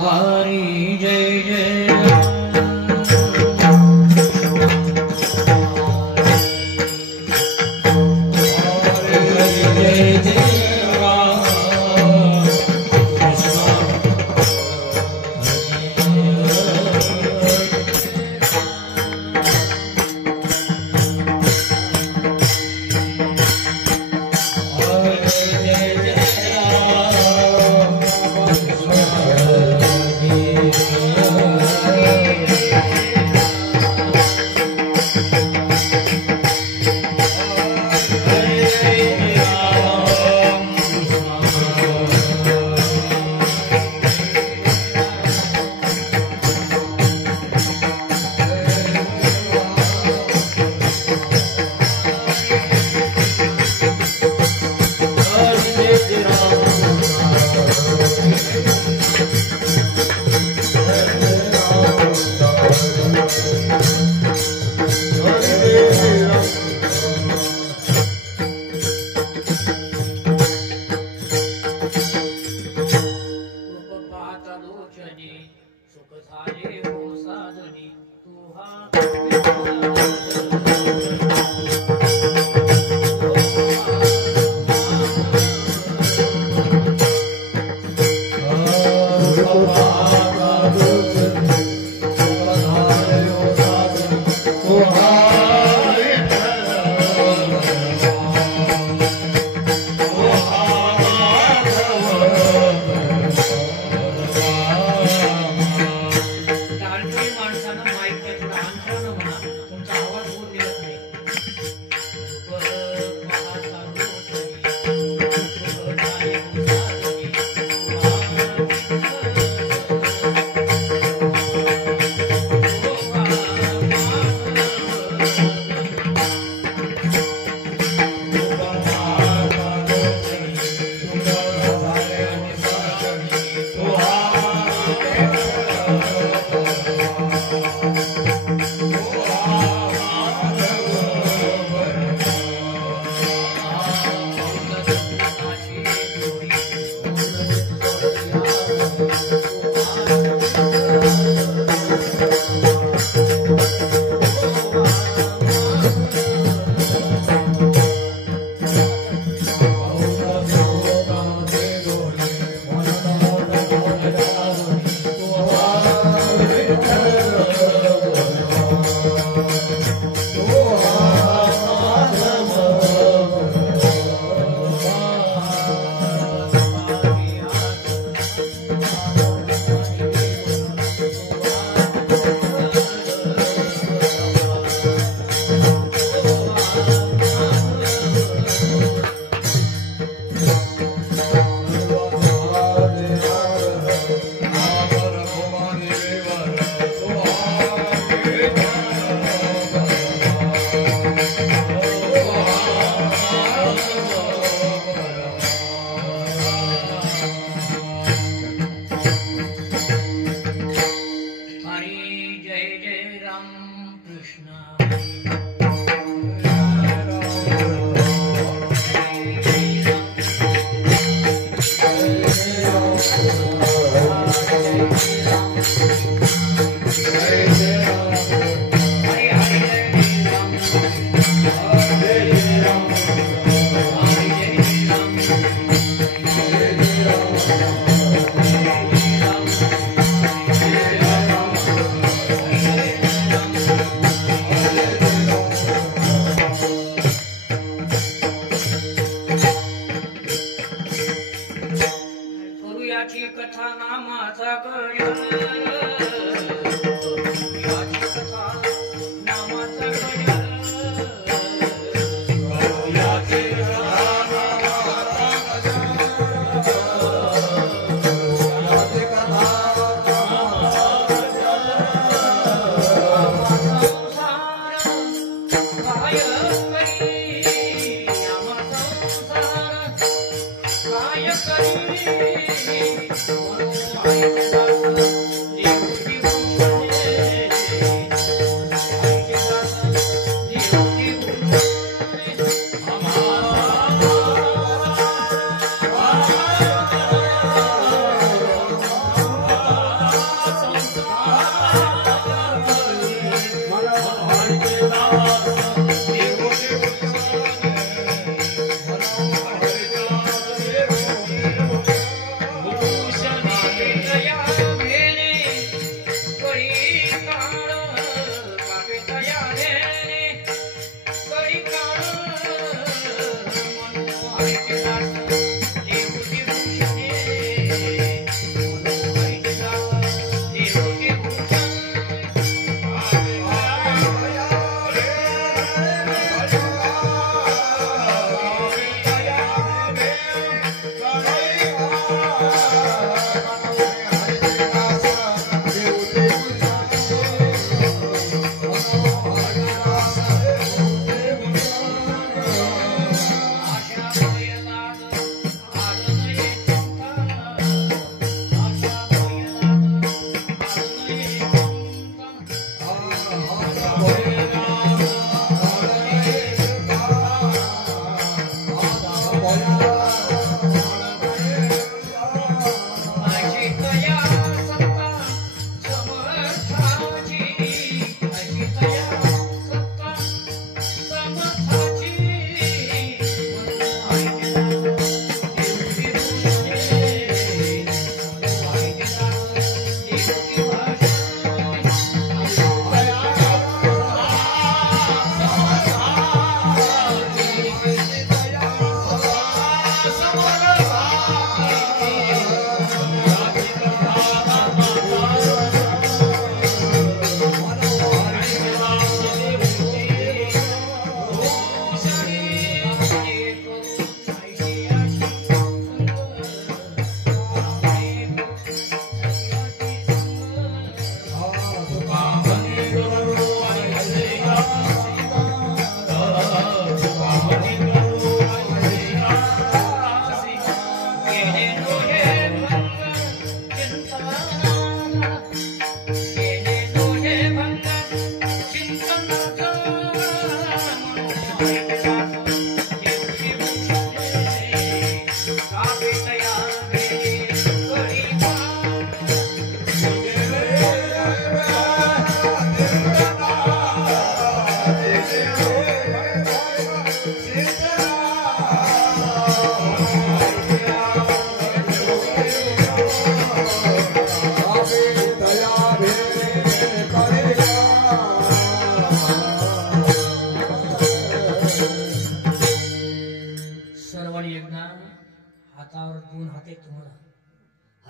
हरि जय जय काय करी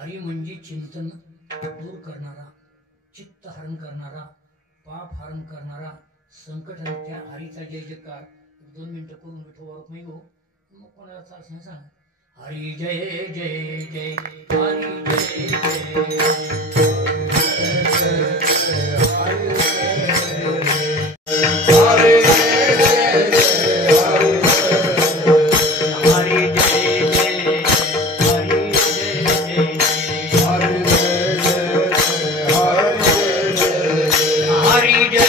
हरी म्हणजे चिंतन दूर करणारा, चित्त हरण करणारा, पाप हरण करणारा, संकट आणि त्या हरीचा जय जयकार 2 मिनिटं करून विठोवर नाही हो मग कोणाचा असं सांग हरी जय जय जय हरी जय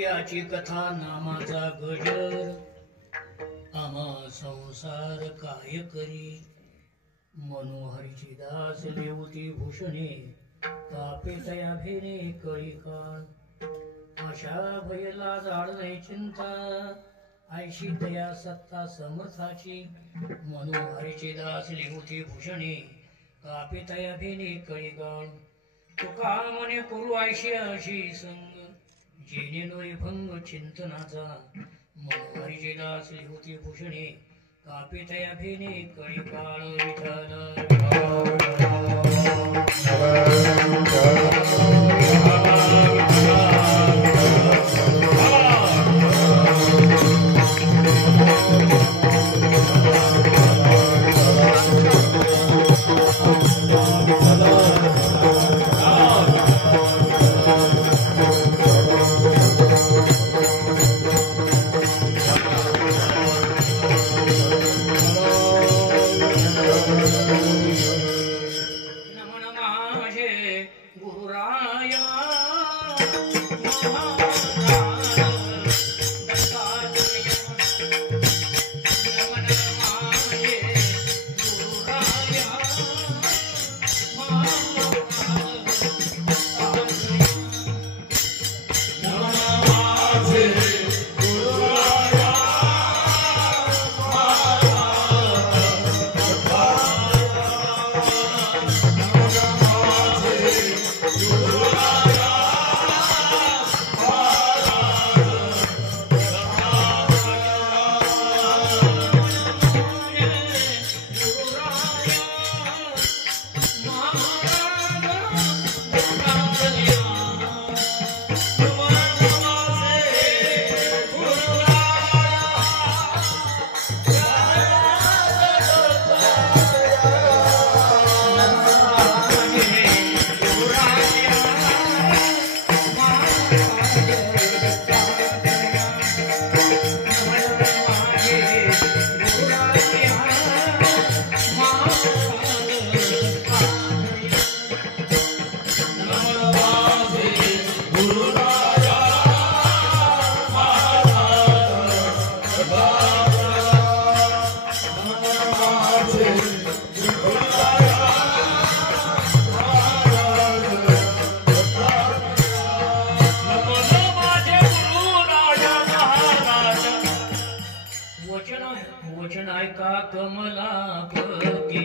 याची कथा नामाचा गजर आम्हा संसार काय करी मनोहरीची दास देवती भूषणे कापे तया भेने कळी काळ आशा भयला जाड नाही चिंता ऐशी तया सत्ता समर्थाची मनोहरीची दास देवती भूषणे कापे तया भेने कळी काळ तुका मने करू ऐशी अशी संग जेणे नोई भंग चिंतनाचा मनोहरीची दास होती भूषणे कापे तया भेने कळी काळ विठ्ठल वचन ऐका कमलापती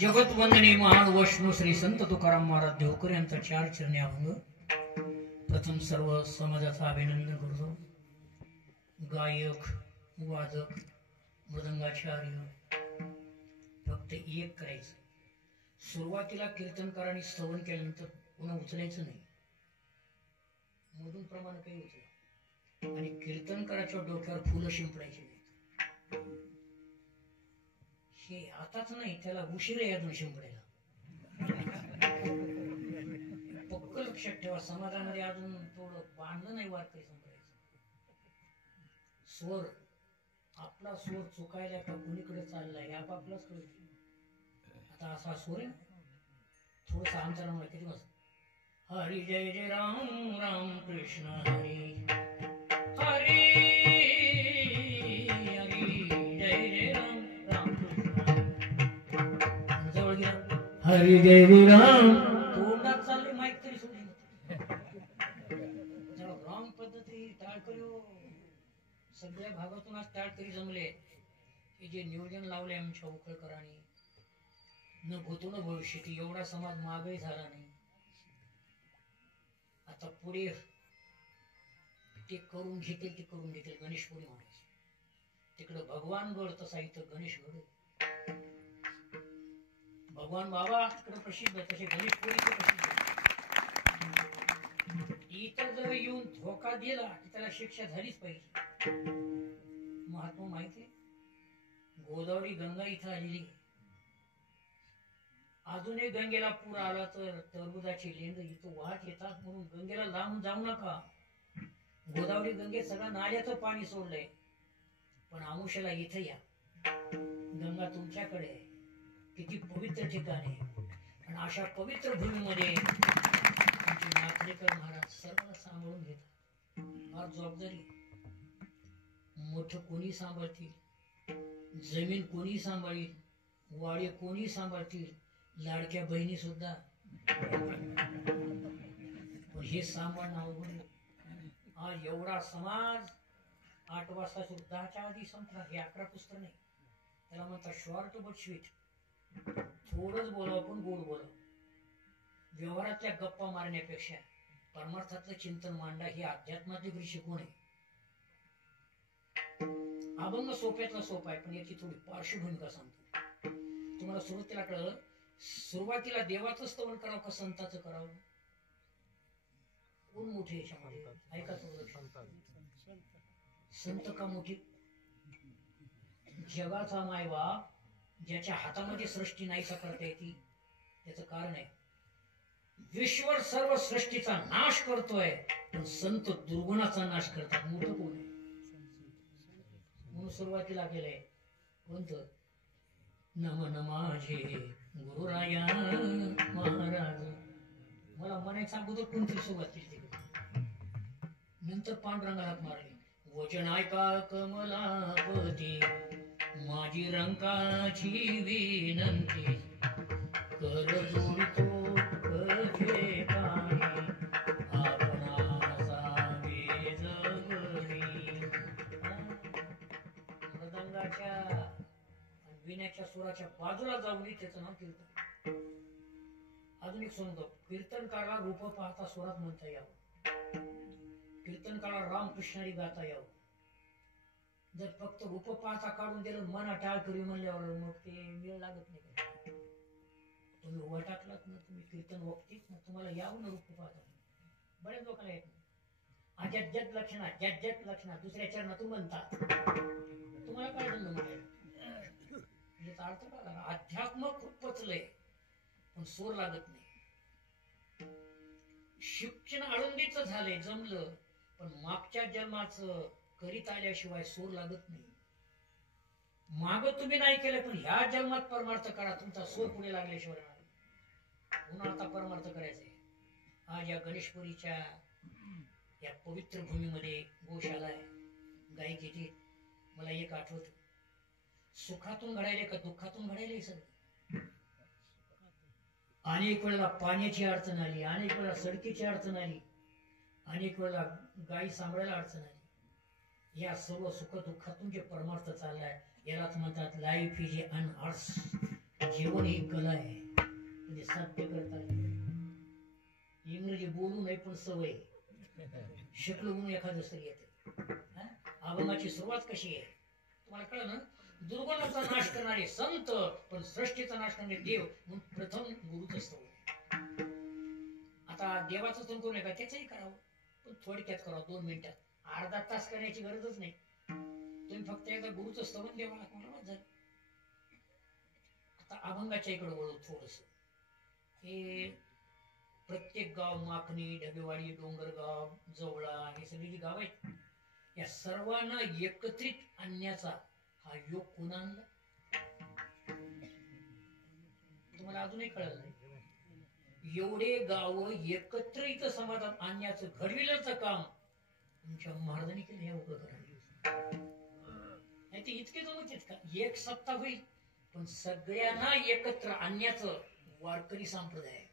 जगतवंदनी महान वैष्णव श्री संत तुकाराम महाराज देवकर यांचा 4 चरणी अभंग. प्रथम सर्व समाजाचा अभिनंदन करतो. गायक, वादक, मृदंगाचार्य फक्त एक करायचं. सुरुवातीला कीर्तनकारांनी श्रवण केल्यानंतर पुन्हा उचलायचं नाही. मधून प्रमाण काही उचला आणि कीर्तनकाराच्या डोक्यावर फुलं शिंपडायची नाही. हे आताच नाही, त्याला उशीर आहे अजून शिंपडायला. पक्क लक्षात ठेवा, समाजामध्ये अजून थोडं बांधलं नाही वारकरी संप्रदायाचं. स्वर आपला स्वर चुकायला का कुणीकडे चाललाय आपापलाच कळत. आता असा स्वर आहे थोडस अंतरामुळे किती मस्त. हरी जय जय राम राम कृष्ण हरी हरी हरी जय जय राम राम कृष्ण. जवळ घ्या हरी जय जय राम. तोंडात चालले माईक तरी सोडली जरा रॉंग पद्धती टाळकरी. सगळ्या भागातून आज टाळकरी जमले की जे नियोजन लावले आमच्या उकळकरांनी. न भूतो न भविष्यती एवढा समाज मागही झाला नाही. आता पुढे ते करून घेतील, ते करून घेतील. गणेशपुरी म्हणायचं तिकडं भगवान गड, तसा इथं गणेश गड. भगवान बाबा तिकडे प्रसिद्ध, तसे गणेशपुरी प्रसिद्ध. इथं जर येऊन धोका दिला की त्याला शिक्षा झालीच पाहिजे. महात्मा माहिती आहे, गोदावरी गंगा इथं आलेली. अजूनही गंगेला पूर आला तर टरबुजाची लेंड इथं वाहत येतात म्हणून गंगेला लांब जाऊ नका. गोदावरी गंगेत सगळं नाल्याचं पाणी सोडलंय, पण आमुष्याला इथं या. गंगा तुमच्याकडे आहे. किती पवित्र ठिकाण आहे. आणि अशा पवित्र भूमीमध्ये आमचे नागरेकर महाराज सर्वांना सांभाळून घेतात. फार जबाबदारी. मोठं कोणी सांभाळतील, जमीन कोणी सांभाळील, वाडे कोणी सांभाळतील, लाडक्या बहिणी सुद्धा. पण हे सांभाळणं अवघड. आज एवढा समाज 8 वाजता 10च्या आधी संपला. हे 11 पुस्तक नाही, त्याला म्हणतात शॉर्ट बट स्वीट. थोडंच बोलावं पण गोड बोलावं. व्यवहारातल्या गप्पा मारण्यापेक्षा परमार्थातलं चिंतन मांडा. हे अध्यात्मातली शिकवण आहे. अभंग सोप्यातला सोपा आहे, पण याची थोडी पार्श्वभूमिका सांगतो. तुम्हाला सुरुवातीला कळलं सुरुवातीला देवाचं स्तवन करावं का संताचं करावं? कोण मोठे याच्यामध्ये? ऐका थोडं. संत का मोठी? जगाचा मायबाप ज्याच्या हातामध्ये सृष्टी नाहीसा करता येते, त्याचं कारण आहे विश्वर सर्व सृष्टीचा नाश करतोय, पण संत दुर्गुणाचा नाश करतात. मोठं कोण आहे? म्हणून सुरुवातीला केलंय कोणतं? नमन माझे गुरुराया महाराज. मला म्हणायचं अगोदर कोणतरी सुरुवात केली तिकडे, नंतर पांडुरंगाला हात मारले. वचन ऐका कमलापती माझी रंकाची विनंती, कर जोडतो कथे काही आपणासावे जगणी. मृदंगाच्या आणि विण्याच्या सुराच्या बाजूला जाऊन त्याचं नाव कीर्तन. अजून एक सांगतो, कीर्तनकाराला रूप पाहता स्वरात म्हणता यावं, कीर्तनकाराला रामकृष्णारी गाता यावं. जर फक्त रूप पाहता काढून दिलं मना टाळ करी म्हणल्यावर मग ते वेळ लागत नाही. तुम्ही उभा टाकलात ना, तुम्ही कीर्तन वक्तीत ना, तुम्हाला यावं ना रूप पाहता. बऱ्याच लोकांना येत नाही. अजत लक्षणा जत लक्षणा दुसऱ्या चरणातून म्हणतात. तुम्हाला काय झालं म्हणजे याचा अर्थ काय झाला? अध्यात्म खूप पचलंय पण सूर लागत नाही. शिक्षण आळंदीच झालंय जमलं, पण मागच्या जन्माचं करीत आल्याशिवाय सूर लागत नाही. माग तुम्ही नाही केलं, पण ह्या जन्मात परमार्थ करा, तुमचा सूर पुढे लागल्याशिवाय पुन्हा आता परमार्थ करायचंय. आज या गणेशपुरीच्या या पवित्र भूमीमध्ये गोशाला आहे, गाई घेते. मला एक आठवत, सुखातून घडायले का दुःखातून घडायले सगळं. अनेक वेळेला पाण्याची अडचण आली, अनेक वेळेला सडकीची अडचण आली, अनेक वेळेला गाई सांभाळायला अडचण आली. या सर्व सुख दुःखातून जे परमार्थ चाललाय यालाच म्हणतात लाईफ इज अन आर्ट्स. जीवन ही कला आहे, म्हणजे साध्य करता इंग्रजी बोलू नाही पण सवय शिकलो म्हणून एखादं तरी येते. अभंगाची सुरुवात कशी आहे तुम्हाला कळलं ना? दुर्गुणाचा नाश करणारे संत, पण सृष्टीचा नाश करणारे देव, म्हणून प्रथम गुरुच स्तव. आता देवाचं स्तवन करू नका, त्याचंही करावं, पण थोडक्यात करावं, 2 मिनिटात. अर्धा तास करण्याची गरजच नाही. तुम्ही फक्त एकदा गुरुचं स्तवन देवाला कोणाला झालं. आता अभंगाच्या इकडे वळू थोडस. हे प्रत्येक गाव, माखणी, ढबेवाडी, डोंगरगाव, जवळा, हे सगळी जी गाव आहेत, या सर्वांना एकत्रित आणण्याचा हा योग कोण आणला तुम्हाला अजूनही कळलं नाही. एवढे गाव एकत्रित समाजात आणण्याचं घडविल्याचं काम तुमच्या महाराजांनी केलं. हे उपकरण नाही ते इतके जमत का एक सत्ता होईल, पण सगळ्यांना एकत्र आणण्याचं वारकरी संप्रदाय.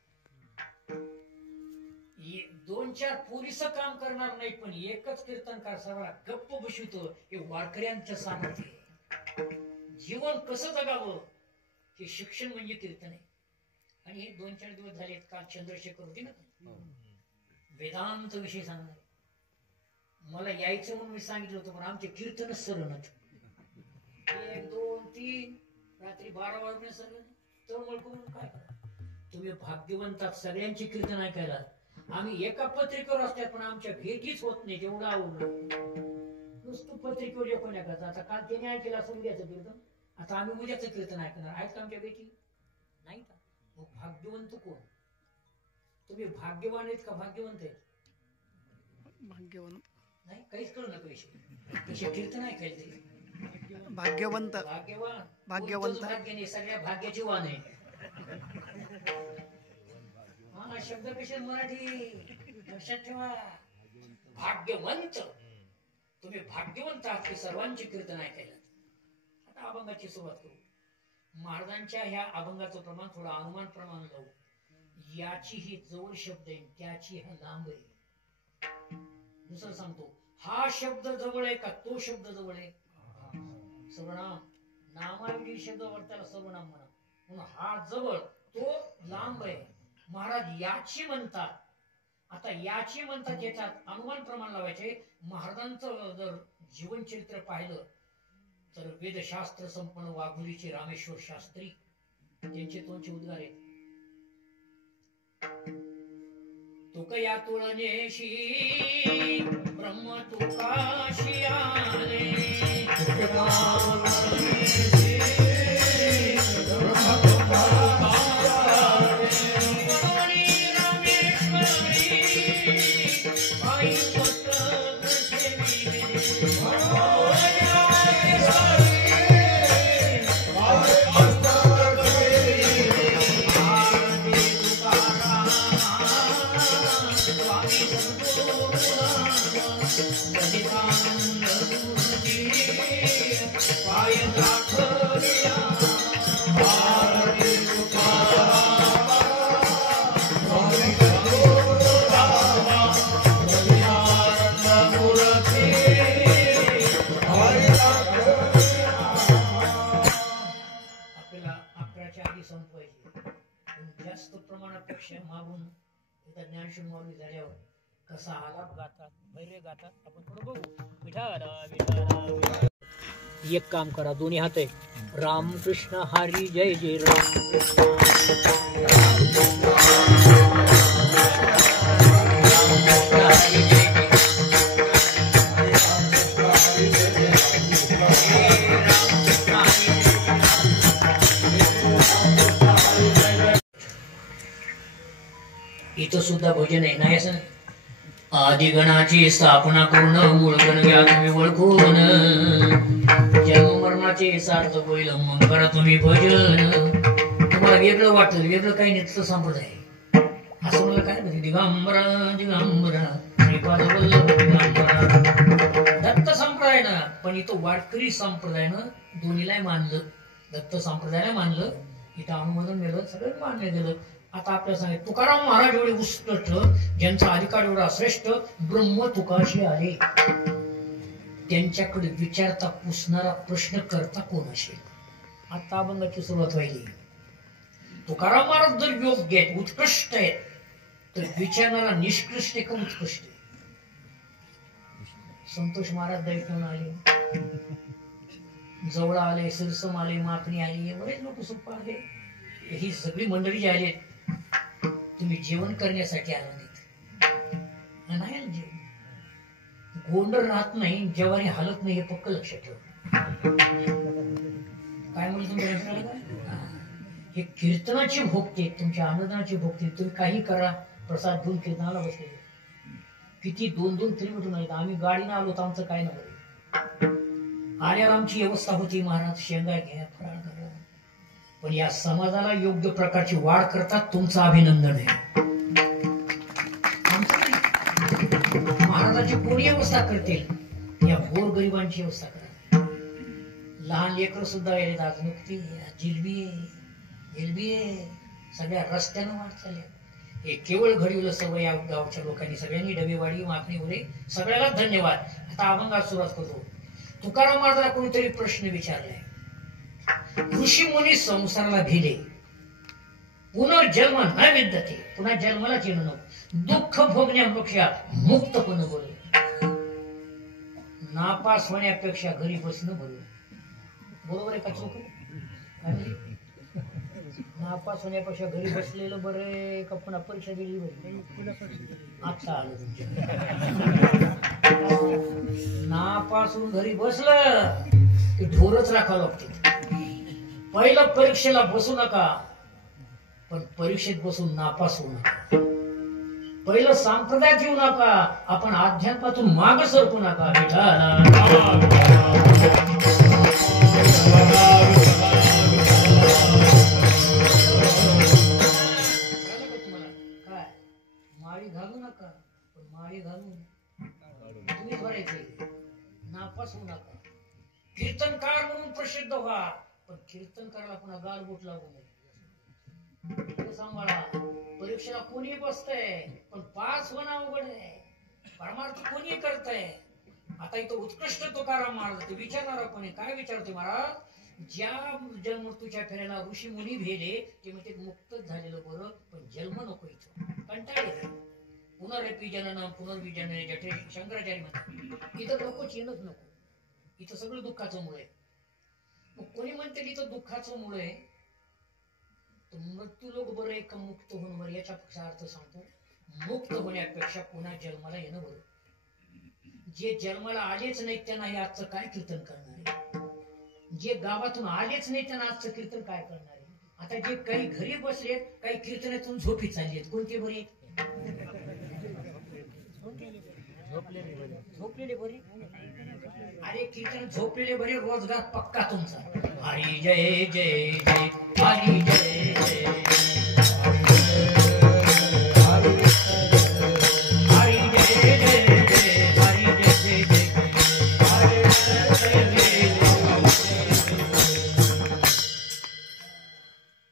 2-4 पोलिस काम करणार नाही, पण एकच कीर्तनकार सर्वांना गप्प बसवतो. हे वारकऱ्यांचं सामर्थ्य. जीवन कसं जगावं हे शिक्षण म्हणजे कीर्तन आहे. आणि हे 2-4 दिवस झाले, काल चंद्रशेखर होते ना, वेदांत विषय सांगणार. मला यायचं म्हणून मी सांगितलं होतं, पण आमचे कीर्तनच सरळत 1, 2, 3 रात्री 12 वाजणे सरळ तळमळ करून काय करा. तुम्ही भाग्यवंतात सगळ्यांची कीर्तन ऐकायला. आम्ही एका पत्रिकेवर असतात, पण आमच्या भेटीच होत नाही. तेवढं आवडलं नुसतं पत्रिकेवर एकूण ऐकायचं. आता काल त्याने ऐकलं असं उद्याचं कीर्तन, आता आम्ही उद्याचं कीर्तन ऐकणार. आहेत का आमच्या भेटी? नाही का? मग भाग्यवंत कोण? तुम्ही भाग्यवान आहेत का भाग्यवंत आहेत? भाग्यवंत नाही, काहीच करू नका विषय. कसे कीर्तन ऐकायचे? भाग्यवंत. भाग्यवान भाग्यवंत भाग्य नाही, सगळ्या भाग्याची वाण आहे. हा शब्द कसे मराठी लक्षात ठेवा. भाग्यवंत, तुम्ही भाग्यवंत आहात की सर्वांची कीर्तन ऐकायला. आता अभंगाची सुरुवात करू. महाराजांच्या ह्या अभंगाचं प्रमाण थोडं अनुमान प्रमाण लावू. याची ही जवळ शब्द आहे, त्याची हा लांब आहे. दुसरं सांगतो, हा शब्द जवळ आहे का तो शब्द जवळ आहे? सर्वनाम नामाविधी शब्द त्याला सर्वनाम म्हणा. म्हणून हा जवळ, तो लांब आहे. महाराज याची म्हणतात. आता याची म्हणतात, याच्यात अनुमान प्रमाण लावायचे. महाराजांचं जर जीवनचरित्र पाहिलं तर वेदशास्त्र संपन्न वाघुलीचे रामेश्वर शास्त्री त्यांचे तोंडचे उद्गार आहेत. तुकया तुळनेशी ब्रह्म तुकाशी आले, जास्त प्रमाणापेक्षा मागून ज्ञानशून्य माऊली झाल्यावर कसा आलाप गातात, भैरे गातात आपण थोडं बघू. विठाला एक काम करा, दोन्ही हात आहे. राम कृष्ण हरी जय जय राम. इथं सुद्धा भजन आहे, नाही असं नाही. आदिगणाची स्थापना करून मूळगण घ्या तुम्ही ओळखून, जन्म मरणाचे सार्थ होईल मग करा तुम्ही भजन. तुम्हाला वेगळं वाटतं, वेगळं काही नृत्य संप्रदाय असं मला काय म्हणते. दिगंबरा दिगंबरा श्रीपाद वल्लभ दिगंबरा दत्त संप्रदायानं, पण इथं वारकरी संप्रदायानं दोन्हीला मानलं. दत्त संप्रदायाला मानलं, इथं अनुमोदन मिळलं, सगळं मान्य गेलं. आता आपल्याला सांगितलं तुकाराम महाराज एवढे उत्कृष्ट, ज्यांचा अधिकार एवढा श्रेष्ठ, ब्रह्म तुकाशी आले. त्यांच्याकडे विचारता पुसणारा प्रश्न करता कोण असेल? आता अभंगाची सुरुवात व्हायली. तुकाराम महाराज जर योग्य आहेत, उत्कृष्ट आहेत, तर विचारणारा निष्कृष्ट आहे का उत्कृष्ट आहे? संतोष महाराज दैठून आले, जवळ आले, सिरसम आले, माकणी आली, बरेच लोक सुप्प आले. ही सगळी मंडळी जी आली, तुम्ही जेवण करण्यासाठी आला नाही आलं जेवण. गोंडर राहत नाही, जेवारी हालत नाही, हे पक्क लक्षात ठेव. काय म्हणलं तुमच्या हे कीर्तनाची भोगते, तुमच्या आनंदाची भोगते. तुम्ही काही करा, प्रसाद घेऊन कीर्तनाला बसले. किती 2-2 किलोमीटर नाही, आम्ही गाडीनं आलो तर आमचं काय नव्हतं. आल्यावर आमची व्यवस्था होती, महाराज शेंगा घ्या, फराळ करा. पण या समाजाला योग्य प्रकारची वाढ करतात, तुमचं अभिनंदन आहे. महाराजाची कोणी व्यवस्था करतील? या गोरगरिबांची व्यवस्था करा. लहान लेकर सुद्धा येत आज नुकती जिलबी सगळ्या रस्त्यानं वाट चालल्या. हे केवळ घडविलं सर्व या गावच्या लोकांनी, सगळ्यांनी डबेवाडी मागणी वगैरे सगळ्याला धन्यवाद. आता अभंगात सुरुवात करतो. तुकाराम महाराजाला कोणीतरी प्रश्न विचारलाय. ऋषी मुनी संसाराला भिले, पुनर्जन्म न विद्यते, पुन्हा जन्मालाच येणं नको, दुःख भोगण्यापेक्षा मुक्तपणे बरं, नापास होण्यापेक्षा घरी बसणं बरं. बरोबर आहे का चूक? नापास होण्यापेक्षा घरी बसलेलं बरं का पुन्हा परीक्षा दिली बरं? आता आलं तुमच्या. नापास होऊन घरी बसलं की ढोरच राखावं लागते. पहिलं परीक्षेला बसू नका, पण परीक्षेत बसून नापास होऊ नका. पहिलं संप्रदायात येऊ नका, आपण अध्यात्मातून माग सरकू नका. काय माळी घालू नका, पण माळी घालून तुम्ही भरायचे, नापास होऊ नका. कीर्तनकार म्हणून प्रसिद्ध व्हा, पण कीर्तन करायला पुन्हा गालबोट लागू नये. सांभाळा. परीक्षेला कोणी बसतंय, पण पास होणं अवघड आहे. परमार्थ कोणी करतंय. आता इथं उत्कृष्ट तुकाराम महाराज ते विचारणारा कोणी काय विचारते महाराज? ज्या जन्मृत्यूच्या फेऱ्याला ऋषी मुनी भेले ते म्हणजे मुक्तच झालेलं बरं, पण जन्म नको इथं. कंटाळे पुनरपी जननम पुनर्विजन जठे शंकराचार्य म्हणतात. इथं नकोच, येणंच नको. इथं सगळं दुःखाचं मूळ आहे. कोणी म्हणते इथं दुःखाचं मूळ आहे, तर मृत्यू लोक बरं आहे का मुक्त होणं बरं, याच्यापेक्षा अर्थ सांगतो. मुक्त होण्यापेक्षा पुन्हा जन्माला येणं बरं. जे जन्माला आलेच नाहीत त्यांना हे आजचं काय कीर्तन करणार आहे? जे गावातून आलेच नाही त्यांना आजचं कीर्तन काय करणार आहे? आता जे काही घरी बसलेत, काही कीर्तनातून झोपी चाललेत, कोणते बरे? झोपलेले बरे. अरे कीर्तन झोपलेले बरे, रोजगार पक्का तुमचा. हरी जय जय जय, हरी जय जय, हरी जय जय जय, हरी जय जय जय.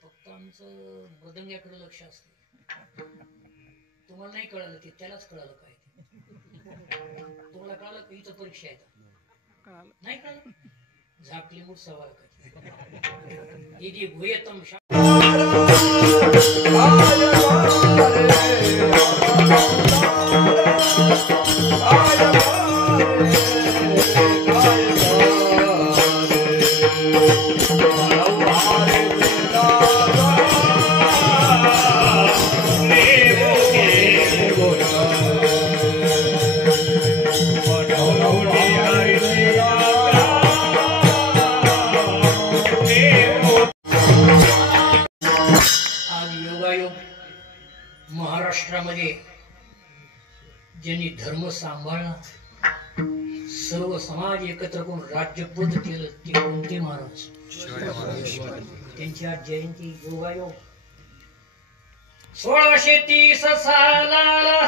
फक्त आमचं मृदंगाकडे लक्ष असते. तुम्हाला नाही कळालं ते त्यालाच कळालं काय. तुम्हाला कळालं की इथं परीक्षा आहे नाही कळालं? झाकली मूठ सवाल भूयतम महाराष्ट्रामध्ये ज्यांनी धर्म सांभाळला, सर्व समाज एकत्र करून राज्यपद केलं, ते कोणते महाराज? त्यांची आज जयंती. योगायोग 1630 सालाला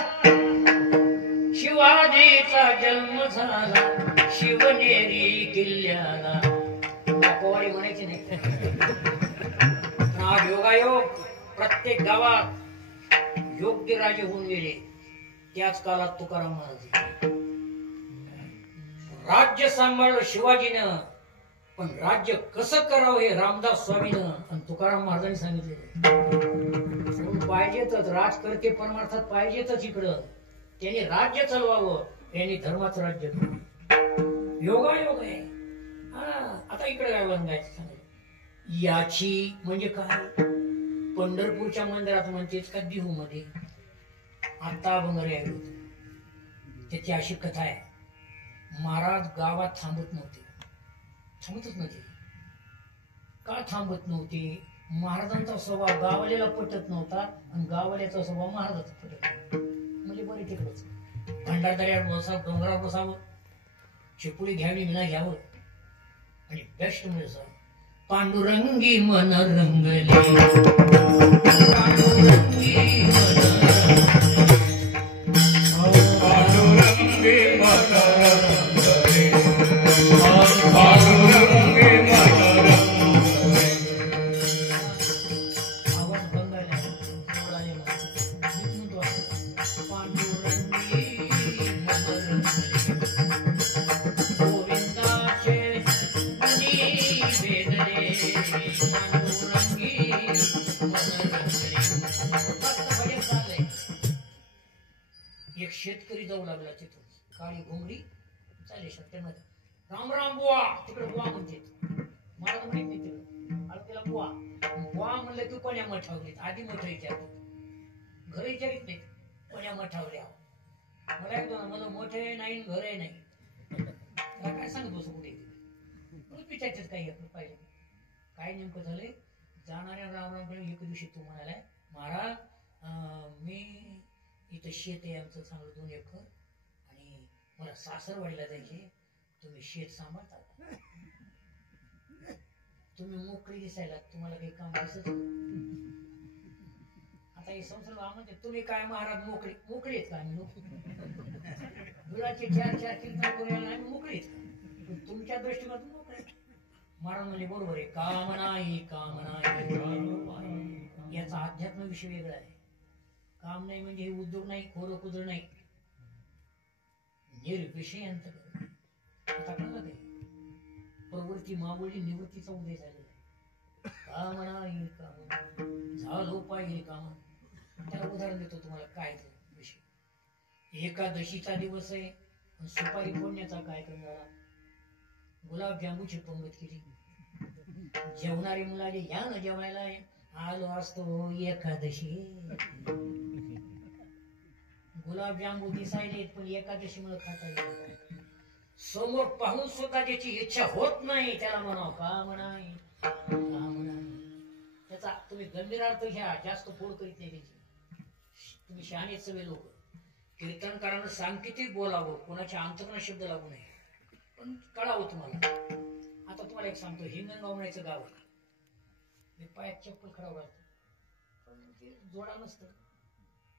शिवाजीचा जन्म झाला, शिवनेरी किल्ल्याला. पवारी म्हणायची नाही. आज योगायोग प्रत्येक गावात योग्य राजे होऊन गेले. त्याच काळात तुकाराम महाराज राज्य सांभाळलं शिवाजीनं, पण राज्य कसं करावं हे रामदास स्वामीनं आणि तुकाराम महाराजांनी सांगितलेलं. पाहिजेतच राजकर्ते परमार्थात पाहिजेतच इकडं. त्यांनी राज्य चालवावं, त्यांनी धर्माचं राज्य. योगायोग आहे. आता इकडे काय बनवायचं सांगितलं. याची म्हणजे काय? पंढरपूरच्या मंदिरात म्हणतेच का देहू मध्ये आता बंगरे आहे. त्याची अशी कथा आहे. महाराज गावात थांबतच नव्हते. का थांबत नव्हते? महाराजांचा स्वभाव गावलेला पटत नव्हता आणि गावल्याचा स्वभाव महाराजाचा पटत नव्हता. म्हणजे बरे तिकडच भंडारदऱ्यावर बसावं, डोंगरावर बसावं, चिपुडी घ्यावी, विना घ्यावं आणि बेस्ट म्हणजे पांडुरंगी मन रंगले, पांडुरंगी मन एक शेतकरी जाऊ लागला तिथून, काळी घोंगडी चाले शब्दामध्ये, राम राम बुवा. तिकडे बुवा म्हणते, मला तर माहित नाही तिकडे. आणि त्याला बुवा बुवा म्हणलं की कोण्या मठावले, आधी मोठं विचारत, घर विचारित नाही, कोण्या मठावल्या. मला एक मला मोठे नाही घर आहे नाही, मला काय सांगत बसू कुठे विचारतेच काही पाहिजे. काय नेमकं झालंय? जाणाऱ्या रामरामकडे एक दिवशी तू म्हणालाय, महाराज मी इथं शेत आहे आमचं चांगलं 2 एकर आणि मला सासरवाडीला जायचे, तुम्ही शेत सांभाळता का? तुम्ही मोकळी दिसायला, तुम्हाला काही काम दिसत? आता हे संसार म्हणते तुम्ही काय महाराज मोकळी आहेत का? आम्ही दुराचे 4 कीर्तन करूया आम्ही मोकळी आहेत का? तुमच्या दृष्टीकोनातून मोकळे. महाराज म्हणजे बरोबर आहे, काम नाही. याचा अध्यात्म विषय वेगळा आहे. काम नाही म्हणजे हे उद्योग नाही, खोरं कुदळ नाही, निर्विषय अंतर्गत. आता कळलं ते प्रवृत्ती मागोली निवृत्तीचा उदय झालेला आहे. काम नाही, काम झालो पाहिजे काम. त्याला उदाहरण देतो तुम्हाला. काय विषय, एकादशीचा दिवस आहे, सुपारी फोडण्याचा कार्यक्रम झाला, गुलाबजामुची पंगत केली. जेवणारी मुलाने या ना जेवायला, आलो असतो एकादशी. गुलाबजामू दिसायले पण एकादशी मुळे खाता येत नाही. समोर पाहून सुद्धा ज्याची इच्छा होत नाही त्याला म्हणावं का म्हणाय का म्हणाय. त्याचा तुम्ही गंभीर अर्थ घ्या, जास्त फोड करीत नाही त्याची. तुम्ही शहाणे सगळे लोक. कीर्तनकारांना सांगते बोलावं, कोणाच्या अंतकरणात शब्द लागू नये, पण कळावं तुम्हाला. आता तुम्हाला एक सांगतो, हिंगणगाव म्हणायचं गाव आहे. मी पायात चप्पल खराब घालतो पण ते जोडा नसतं.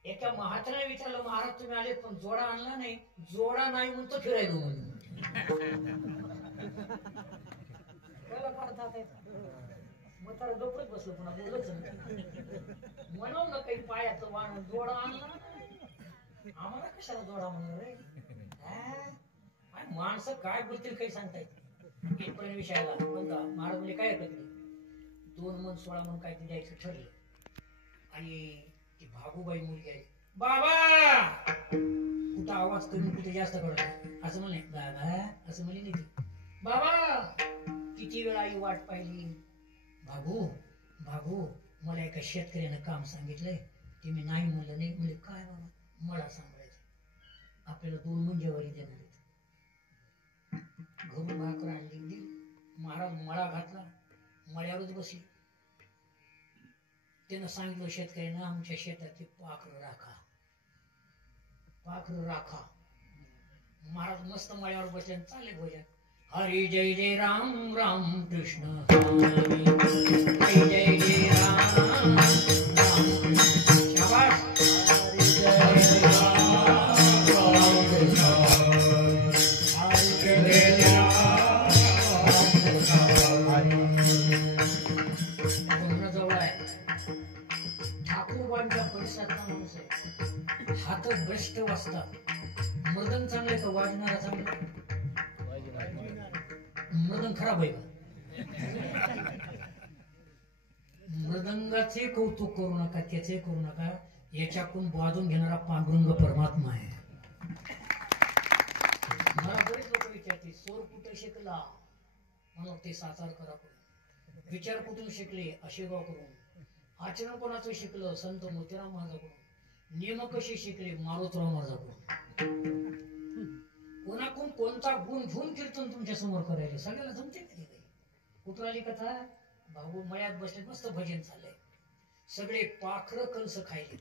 एका म्हाताऱ्याने विचारलं, महाराज तुम्ही आले पण जोडा आणला नाही. जोडा नाही म्हणतो फिरायलो म्हणून. म्हातारा गप्पच बसलो, पुन्हा बोलच म्हणून ना काही पायाचं वाण जोडा आणला. आम्हाला कशाला जोडा म्हणलं रे. माणसं काय बोलतील काही सांगता येत. इथपर्यंत विषयाला म्हणता महाराज म्हणजे काय हरकत नाही. 2 मन 16 मन काय ते द्यायचं ठरलं. आणि ती भागूबाई मुलगी आहे. बाबा कुठं आवाज कमी कुठे जास्त करत असं म्हणे. बाबा असं म्हणे नाही ती. बाबा किती वेळा आई वाट पाहिली. भागू भागू मला एका शेतकऱ्यानं काम सांगितलंय, ते मी नाही म्हणलं नाही. म्हणजे काय बाबा मला सांभाळायचं, आपल्याला 2 मन जेवारी देणार आहेत. घरून भाकर आणली दिली. महाराज मळा घातला, मळ्यावरच बसली. त्यानं सांगितलं शेतकऱ्यानं, आमच्या शेतातली पाखरं राखा, पाखरं राखा. महाराज मस्त मळ्यावर बसले चालले भोजन. हरी जय जय राम राम कृष्ण हरी जय जय राम राम कृष्ण. शाबास. हरी जय जय राम राम कृष्ण हरी जय जय राम. जवळ आहे ठाकूरबांच्या परिसरातला माणूस आहे. हात भ्रष्ट वाजतात. मृदंग चांगले का वाजणारा चांगला? मृदंग खराब आहे का? मृदंगाचे कौतुक करू नका, त्याचे करू नका. याच्याकडून वाजून घेणारा पांडुरंग परमात्मा आहे. मला बरेच लोक विचारते सोर कुठे शिकला, म्हणून ते सातारकराकडून. विचार कुठून शिकले, आशेगाव कडून. आचरण कोणाचं शिकलं, संत मोतीराम महाराजाकडून. नियम कसे शिकले, मारुतराव महाराजाकडून. कोणाकडून कोणता गुण घेऊन कीर्तन तुमच्या समोर करायला सगळ्याला जमते कधी काही. कुठं आली कथा, भाऊ मळ्यात बसले, मस्त भजन चाललंय. सगळे पाखरं कंस खायले,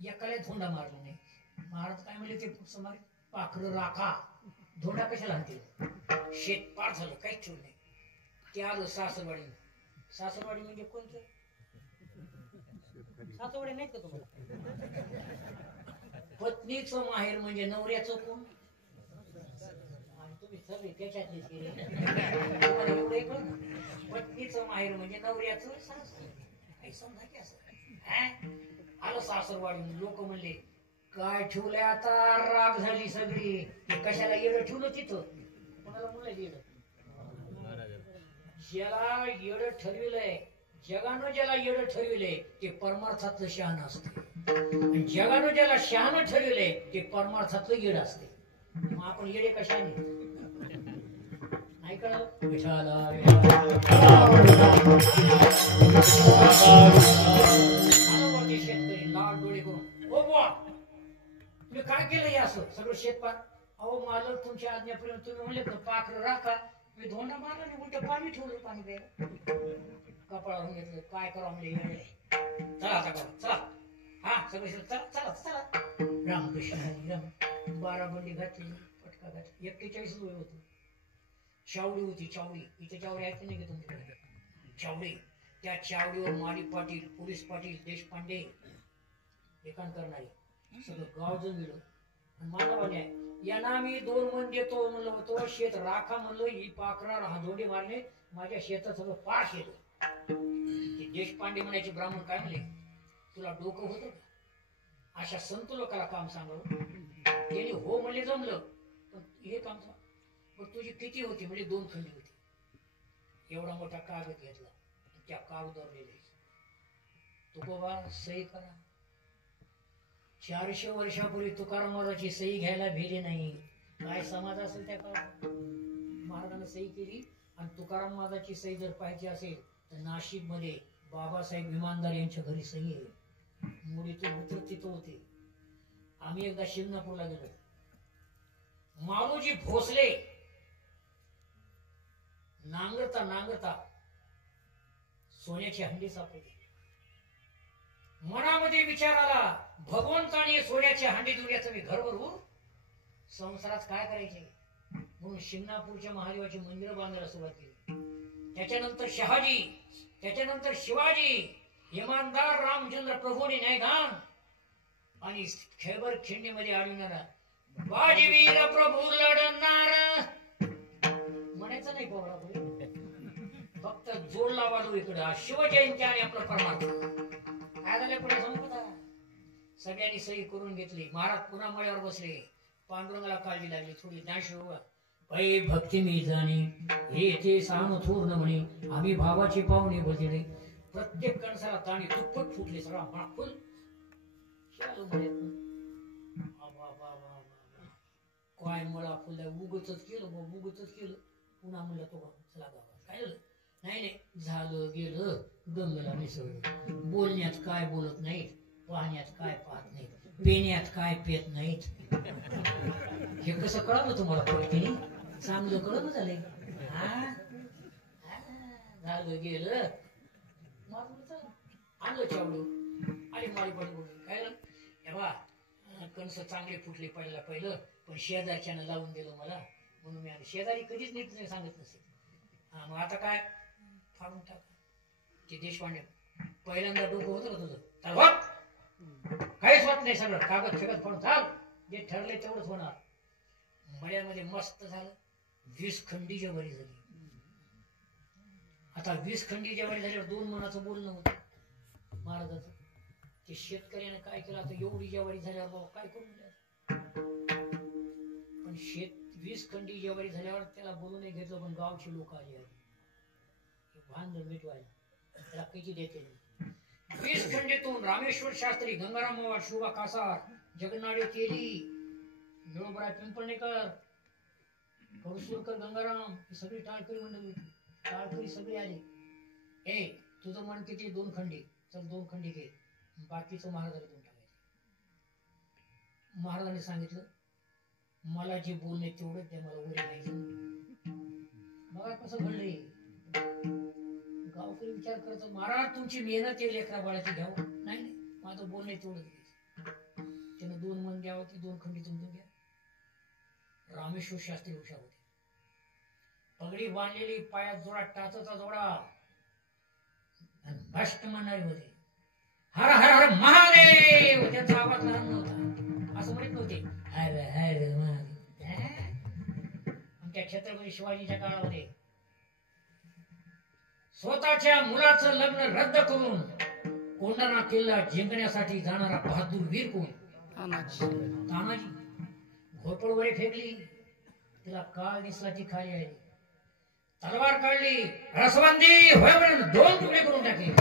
एकाला धोंडा मारला नाही. महाराज काय म्हणले ते समाज, पाखरं राखा. धोंडा कशाला आणते, शेत पार झालं, काहीच ठेवलं नाही. ते आलं सासरवाडी. सासरवाडी म्हणजे कोणतं? सासरवाडी नाही का तुम्हाला? पत्नीचं माहेर म्हणजे नवऱ्याचं कोण? तुम्ही सगळे त्याच्यातलीच गेले. तुम्हाला एवढे पण पत्नीचं माहेर म्हणजे नवऱ्याचं सासर. काही समजा की असं आलं सासरवाडी. लोक म्हणले काय ठेवलंय आता, राग झाली सगळी. कशाला येडं ठेवलं तिथं? कोणाला म्हणलं येडं? ज्याला येडं ठरविलंय, जगानं ज्याला येडं ठरविलंय ते परमार्थातलं शहाणं असते. जगानं ज्याला शहाणं ठरविलंय ते परमार्थातलं येडं असते. मग आपण येडे कशाने? नाही कळलं? शेतकरी लाड डोळे करून, ओ बुवा तुम्ही काय केलं असं सगळं शेतपार? अहो मालक तुमच्या आज्ञापर्यंत तुम्ही म्हणले पाखरं राखा. मी धोंडा मारला आणि उलट पाणी ठेवलं, पाणी प्यायला. कपाळावरून घेतलं, काय करावं म्हणजे. चला आता करा, चला. हा सगळं चला चला चला. रामकृष्ण हरी राम. 12 बंडी घातली, पटका घातली. 41 वय होत. चावडी होती, चावडी. इथे चावडी ऐकते नाही का तुमच्याकडे? चावडी. त्या चावडीवर माली पाटील, पोलीस पाटील, देशपांडे लेखन करणारे सगळं गाव जमिलं. आणि मला म्हणे यांना मी 2 मन देतो म्हणलं होतो. शेत राखा म्हणलं, ही पाखरा हादोंडे मारले, माझ्या शेतात सगळं पाश येतो. ते देशपांडे म्हणायचे ब्राह्मण काय म्हणले, तुला डोकं होतं का? अशा संत लोकांना काम सांगावं. त्यांनी हो म्हणले जमलं, पण हे काम सांग. पण तुझी किती होती म्हणजे 2 खंडी होती. एवढा मोठा कागद घेतला, त्या कागदावर लिहिले तुकोबा सही करा. 400 वर्षापूर्वी तुकाराम महाराजांची सही घ्यायला भेटली नाही. काय समाज असेल त्या काळात? महाराजांना सही केली. आणि तुकाराम महाराजांची सही जर पाहिजे असेल तर नाशिक मध्ये बाबासाहेब इमानदार यांच्या घरी सही आहे. मुलीतून उतरत तिथं होते. आम्ही एकदा शिंगणापूरला गेलो. मालोजी भोसले नांगरता नांगरता सोन्याची हंडी सापडली. मनामध्ये विचार आला, भगवंताने सोन्याची हंडी देऊन याचं मी घर भरू, संसारात काय करायचे. म्हणून शिंगणापूरच्या महादेवाची मंदिर बांधायला सुरुवात केली. त्याच्यानंतर शहाजी, त्याच्यानंतर शिवाजी, इमानदार रामचंद्र प्रभूने न्यायदान आणि खैबर खिंडीमध्ये आढळणारा बाजीवीर प्रभू लढणार म्हणायचं नाही. पोरा फक्त जोड लावालो इकडे. शिवजयंती आणि आपलं परमार्थ काय झालं पुढे सांगू का. सगळ्यांनी सही करून घेतली. महाराज पुन्हा मळ्यावर बसले. पांडुरंगाला काळजी लागली थोडी. ज्ञानशिव पै भक्ती मी जाणे हे ते साम थोर न म्हणे, आम्ही भावाचे पाहुणे बसले. प्रत्येक कणसाला ताणी दुप्पट फुटले. सगळा माफुल काय मला फुल उगतच केलं. पुन्हा म्हणलं तो चला बाबा काय झालं. नाही नाही झालं गेलं गंगेला मिसळलं. बोलण्यात काय बोलत नाहीत, पाहण्यात काय पाहत नाहीत, पेण्यात काय पेत नाहीत. हे कसं कळलं तुम्हाला पडते. चांगलं कळलं झालंय. झालं गेलं आणलं चावलं आणि माळी पण बोलली काय बा कणस चांगले फुटले पहिलं, पण शेजारच्यानं लावून दिलं मला. म्हणून मी शेजारी कधीच नीट नाही सांगत नसेल. मग आता काय फाडून टाक. ते देशपांडे पहिल्यांदा डोकं होतं का तुझं तर काहीच होत नाही. सगळं कागद फेगत फाडून चाल. जे ठरले तेवढंच होणार. मळ्यामध्ये मस्त झालं. 20 खंडी जेवारी झाली. आता 20 खंडी जेवारी झाल्यावर 2 मनाचं बोलणं होतं महाराजाचं. ते शेतकऱ्याने काय केलं. आता एवढी जेवारी झाल्यावर बाबा काय करून द्या. पण 20 खंडी जेवारी झाल्यावर त्याला बोलू नाही घेतलं. पण गावचे लोक आले भांडण मिटवायला त्याला किती देते. 20 खंडीतून रामेश्वर शास्त्री, गंगाराम मवाळ, शोभा कासार, जगन्नाडे केली, निळोबराय पिंपळणेकर, कौशुरकर, गंगाराम ही सगळी टाळकरी मंडळी. टाळकरी सगळे आले. ए तुझं मन किती 2 खंडी, चल 2 खंडी घे, बाकीचं महाराजाला देऊन टाकायचं. महाराजांनी सांगितलं मला जे बोलणे तेवढं ते मला वरी नाही. बघा कसं घडलंय. गावकरी विचार करत महाराज तुमची मेहनत आहे लेकरा बाळाची घ्यावं. नाही माझं बोलणे तेवढं त्यानं 2 मन द्यावं. ते 2 खंडी तुमचं घ्या. रामेश्वर शास्त्री हुशार होते. पगडी बांधलेली, पायात जोडा, टाचाचा जोडा, भ्रष्ट म्हणणारे होते. हर हर हर महादेव. त्यांचा आवाज लहान नव्हता. असं म्हणत नव्हते हर हर महादेव. त्या छत्रपती शिवाजीच्या काळामध्ये स्वतःच्या मुलाचं लग्न रद्द करून कोंढाणा किल्ला जिंकण्यासाठी जाणारा बहादूर वीर कोण. तानाजी. घोरपडवरी फेकली. तिला काळ दिसला ती खाली आली. तलवार काढली. रसवंती होय 2 तुकडे करून टाकले.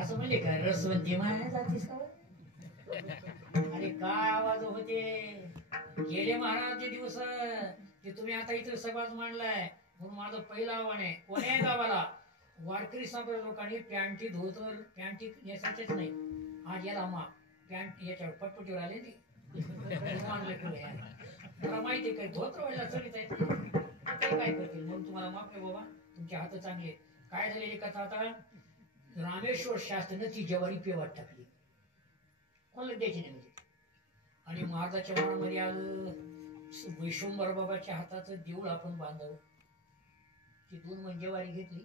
असं म्हणजे काय रसवंती माया जातीस का. अरे काय आवाज होते. गेले महाराजचे दिवस ते तुम्ही आता इथे सगळाच मांडलाय. म्हणून माझं पहिलं आव्हान आहे कोण्या गावाला वारकरी सगळ्या लोकांनी पॅन्टी धोतर पॅन्टी नेसायचेच नाही. आज याला पॅन्ट याच्यावर पटपटीवर आले ती मला माहिती काय धोतर व्हायला चलित आहे काय करतील. म्हणून तुम्हाला माफ आहे बाबा तुमचे हात चांगले. काय झालेली कथा आता रामेश्वर शास्त्रीनं ती ज्वारी पेवाट टाकली. कोणाला द्यायची नाही म्हणजे. आणि महाराजाच्या मनामध्ये आलं वैशंबर बाबाच्या हाताचं देऊळ आपण बांधावं. ती 2 मन ज्वारी घेतली.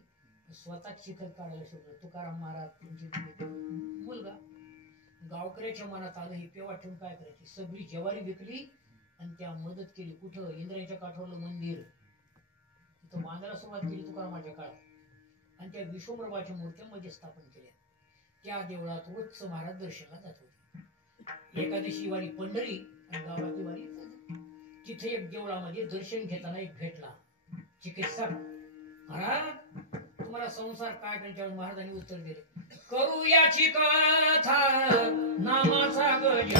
स्वतःच चिखल काढायला शिकलो. तुकाराम महाराज त्यांची मुलगा. गावकऱ्याच्या मनात आलं हे पेवा ठेवून काय करायची. सगळी ज्वारी विकली आणि त्या मदत केली. कुठं इंद्रायच्या काठावरलं मंदिर तिथं बांधायला सुरुवात केली तुकारामाच्या काळात. आणि त्या विश्वंभरबाच्या मूर्त्या मध्ये स्थापन केल्या. त्या देवळात रोजच महाराज दर्शनाला जात होते. एकादशी वारी पंढरी आणि गावातली वारी. तिथे एक देवळामध्ये दर्शन घेताना एक भेटला चिकित्सक. महाराज तुम्हाला संसार काय त्यांच्यावर महाराजांनी उत्तर दिले. करू याची कथा नामाचा गज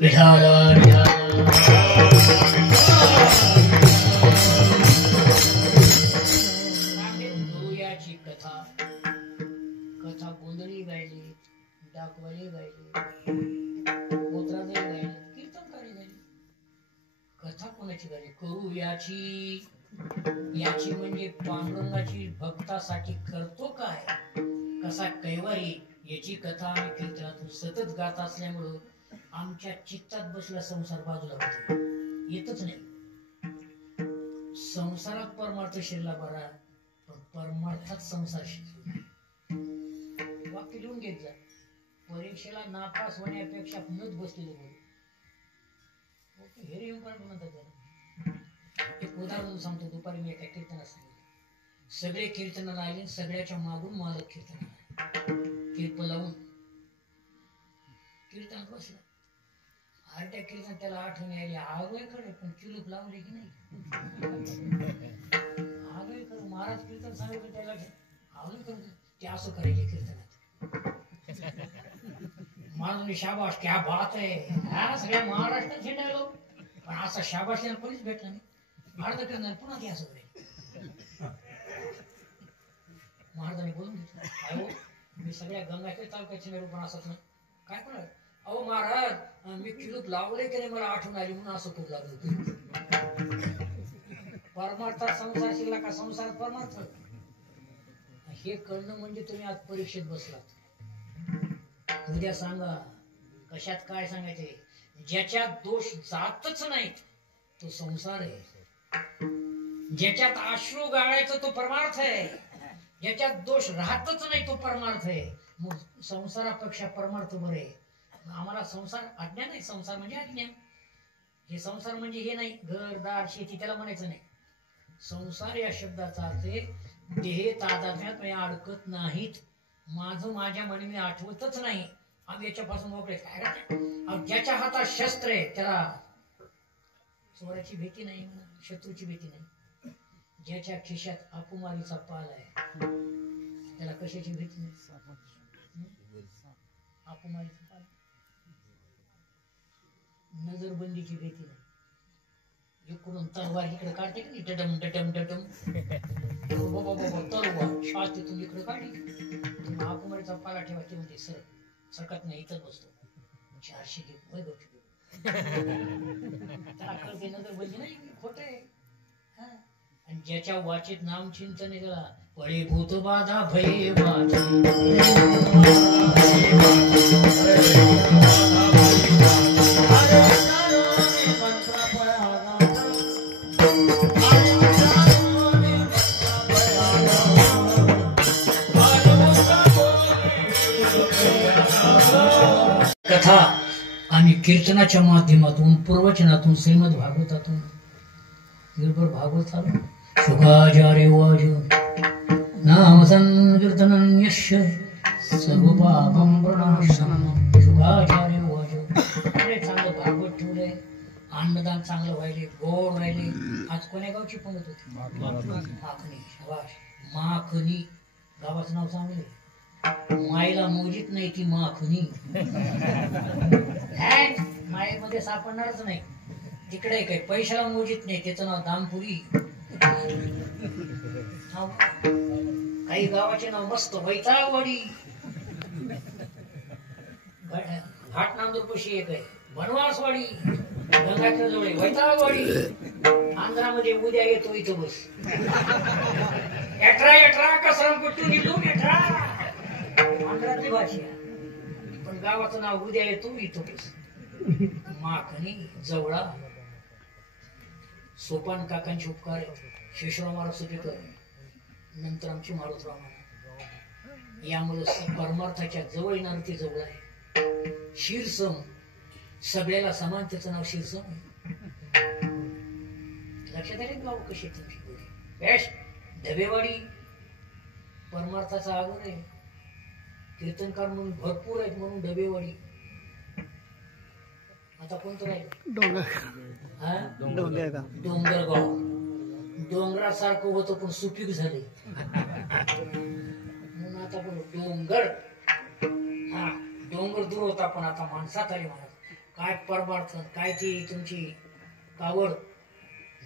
विठाल याची कथा कथा गोंधळी गायली, डाकवाली गायली, पोत्रादे गायली, कीर्तनकारी गायली. कथा कोणाची गायली? करू याची. याची म्हणजे पांडुरंगाची भक्तासाठी करतो काय, कसा कैवारी, याची कथा आम्ही कीर्तनातून सतत गात असल्यामुळं आमच्या चित्तात बसला संसार बाजूला होतो, येतच नाही. संसारात परमार्थ शिरला बरा, पण परमार्थात संसार शिरला. वाक्य लिहून घेत जा. परीक्षेला नापास होण्यापेक्षा नच बसलेलं बरं. हे येऊन पण म्हणतात त्याला. एक उदाहरण सांगतो. दुपारी मी एका कीर्तनात सांगितलं, सगळे कीर्तनाला आले, सगळ्याच्या मागून मालक कीर्तनाला किरप लावून कीर्तन बसला. अर्ध्या कीर्तन त्याला आठवण यायली, आलोय खरे पण किलूप लावले की नाही. आलोय खरं, महाराज कीर्तन सांगितलं त्याला, आलोय खरं ते असं करायचे कीर्तनात. महाराज शाबाश, क्या बात आहे, हा सगळ्या महाराष्ट्रात झेंडालो, पण असा शाबाश त्याला कोणीच भेटला नाही. अर्ध कीर्तन पुन्हा ते असं करेल. महाराजांनी बोलून घेतलं, काय हो, मी सगळ्या गंगाच्या तालुक्याचे मेरू पण असत नाही. काय कोण? अहो महाराज, मी किलूप लावले की नाही, मला आठवण आली म्हणून असं करू लागलो. परमार्थात संसार शिकला का संसारात परमार्थ, हे कळणं म्हणजे तुम्ही आज परीक्षेत बसलात. उद्या सांगा कशात काय सांगायचे. ज्याच्यात दोष जातच नाहीत तो संसार आहे. ज्याच्यात अश्रू गाळायचं तो परमार्थ आहे. ज्याच्यात दोष राहतच नाही तो परमार्थ आहे. मग संसारापेक्षा परमार्थ बरे. आम्हाला संसार अज्ञान आहे. संसार म्हणजे अज्ञान. हे संसार म्हणजे हे नाही घरदार शेती, त्याला म्हणायचं नाही. संसार या शब्दाचा अर्थ देह तादात्म्यात मी अडकत नाहीत. माझं माझ्या मनी मी आठवतच नाही. आम्ही याच्यापासून मोकळे. काय ज्याच्या हातात शस्त्र आहे त्याला चोराची भीती नाही, शत्रूची भीती नाही. ज्याच्या खिशात अकुमारीचा पाल आहे त्याला कशाची भीती नाही. अकुमारीचा पाल, नजरबंदीची भीती नाही. इकडून तलवार इकडे काढते की नाही, डडम डडम डडम, तलवार छातीतून इकडे काढली. अकुमारीचा पाला ठेवायचे म्हणजे सरकत नाही, इथंच बसतो. 400 घे त्याला कळते नजरबंदी नाही, खोट आहे. आणि ज्याच्या वाचेत नाम चिंतन आहे त्याला पळे भूत बाधा भये कथा आणि कीर्तनाच्या माध्यमातून, प्रवचनातून, श्रीमद भागवतातून, निर्भर भागवत आलो. शुकाचार्य वाच नाम संकीर्तनं यस्य सर्व पापं प्रणाशनं. शुकाचार्य वाच. अरे चांगलं भागवत ठेवलंय, अन्नदान चांगलं व्हायले, गोड व्हायले. आज कोण्या गावची पंगत होती? माखणी. शाबाश. माखणी गावाचं नाव चांगलं. मायला मोजीत नाही ती माखणी. मायेमध्ये सापडणारच नाही. तिकडे काही पैशाला मोजीत नाही, त्याचं नाव दामपुरी. काही गावाचे नाव मस्त, वैतागवाडी. घाट नांदूरपाशी एक आहे बनवासवाडी, गंगाच्या जवळ वैतागवाडी. आंध्रामध्ये उद्या येतो इथं बस. एट्रा एट्रा कसरम कुठून निघून एट्रा, आंध्रातली भाषा. पण गावाचं नाव उद्या येतो इथं बस. माखणी जवळा. सोपान काकांचे उपकार, शेषराव महाराज सुपेकर, नंतर आमची मारुतराव. यामुळे परमार्थाच्या जवळ येणार ते जवळ आहे. शिरसम सगळ्याला समान, त्याचं नाव शिरसम. लक्षात आले गाव कशी तुमची? ढबेवाडी परमार्थाचा आगर आहे. कीर्तनकार म्हणून भरपूर आहेत म्हणून ढबेवाडी. आता कोणतं राहील? डोंगरगाव. डोंगरासारखं होतं पण सुपीक झाले म्हणून आता पण डोंगर. हा, डोंगर दूर होता पण आता माणसात आले. म्हणा काय परमार्थ, काय ती तुमची कावड,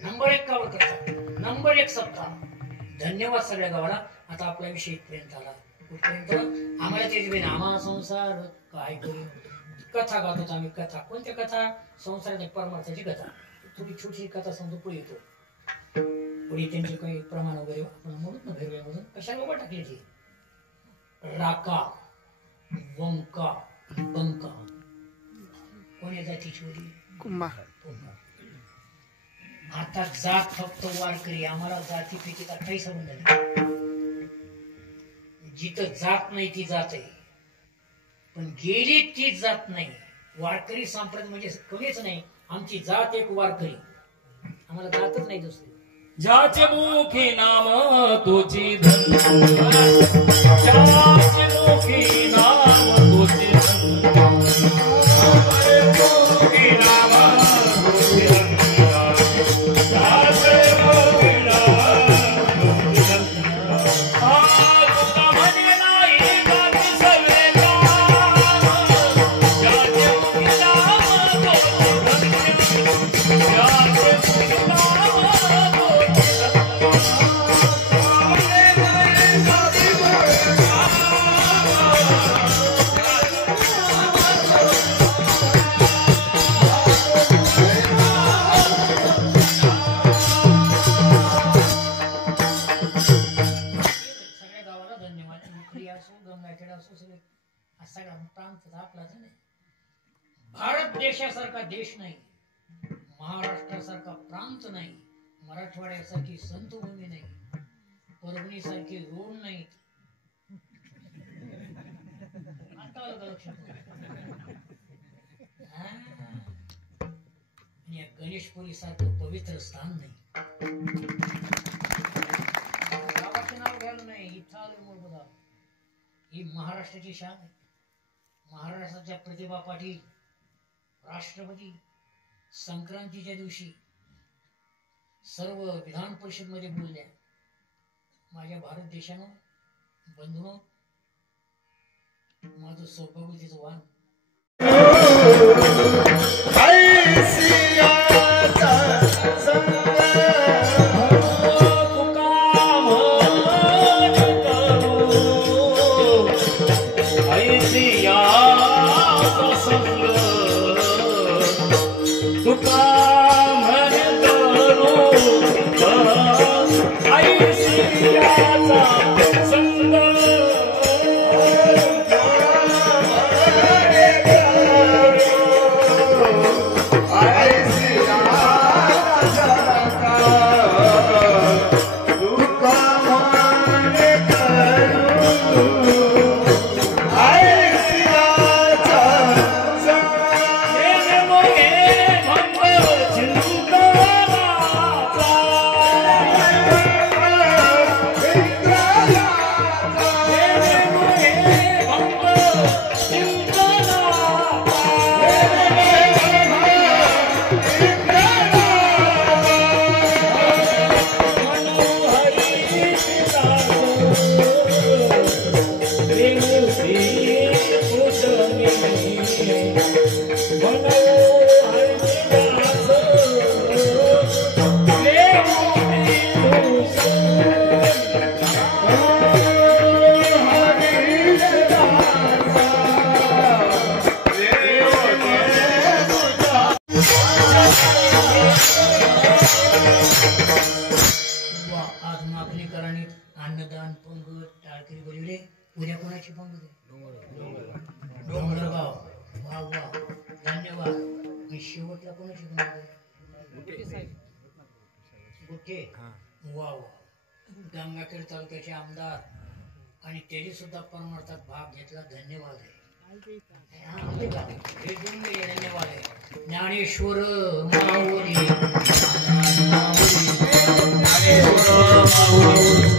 नंबर 1 कावड करतात, नंबर 1 सप्ताह. धन्यवाद सगळ्या गावाला. आता आपला विषय इथपर्यंत आला. कुठपर्यंत? आम्हाला तेच बेन, आम्हा संसार काय करू. कथा गातो आम्ही. कथा कोणत्या कथा? संसाराच्या परमार्थाची कथा. थोडी छोटी कथा समजून पुढे येतो. पुढे त्यांचे काही प्रमाण वगैरे आपण म्हणून ना भेरव्यामधून कशाला उभं टाकले ते. राका, वंका, बंका. कोण्या जातीची होती? कुंभार. आता जात फक्त वारकरी. आम्हाला जाती पितीचा काही संबंध नाही. जिथं जात नाही ती जात आहे, पण गेली तीच जात नाही. वारकरी संप्रदाय म्हणजे कमीच नाही. आमची जात एक वारकरी. आम्हाला जातच नाही दुसरी. ज्याचे मुखी नाम तुझी धन, ज्याचे मुखी नाम तुझी धन, मुखी नाम तुझी धन, ज्याचे मुखी नाम तुझी धन. तुका म्हणे नाही गाती सगळे काम, ज्याचे मुखी नाम तुझी धन, ज्याचे मुखी नाम भारत देशासारखा देश नाही, महाराष्ट्रासारखा प्रांत नाही, मराठवाड्यासारखी संतभूमी नाही, परभणी सारखे रोड नाहीत. आता आलं का लक्षात? आणि या गणेशपुरी सारखं पवित्र स्थान नाही. गावाचे नाव घ्यायला नाही. इथं आलं मूळ बघा. ही महाराष्ट्राची शान आहे. महाराष्ट्राच्या प्रतिभा पाटील राष्ट्रपती संक्रांतीच्या दिवशी सर्व विधान परिषद मध्ये बोलल्या. माझ्या भारत देशानं, बंधूंनो, माझं सौभाग्याचं वाण. अन्नदान पंगत टाळकरी बोलवले. उद्या कोणाची पंगत आहे? डोंगरगाव. वा वा, धन्यवाद. मी शेवटला कोणाची पंगत आहे? गुट्टे. वा वा. गंगाखेड तालुक्याचे आमदार आणि त्यांनी सुद्धा परमार्थात भाग घेतला. धन्यवाद आहे. हे धन्यवाद आहे. ज्ञानेश्वर माऊली, ज्ञानेश्वर माऊली,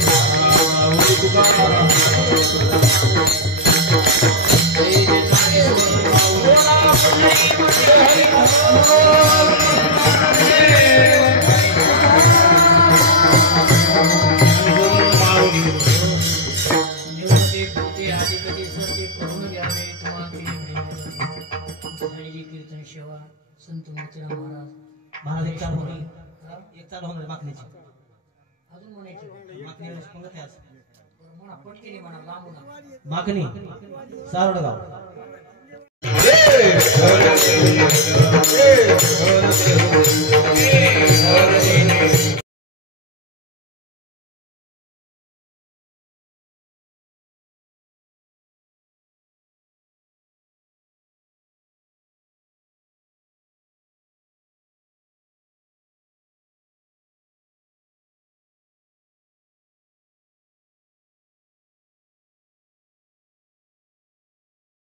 कीर्तन सेवा संत मोतीराम महाराज महाराज एक चालू हा? एक चालू होणार मागणीची अजून म्हणायचे मागणी सांगत आहे आज. म्हणा पटकेने म्हणा लांबून मागणी सारोडगाव हे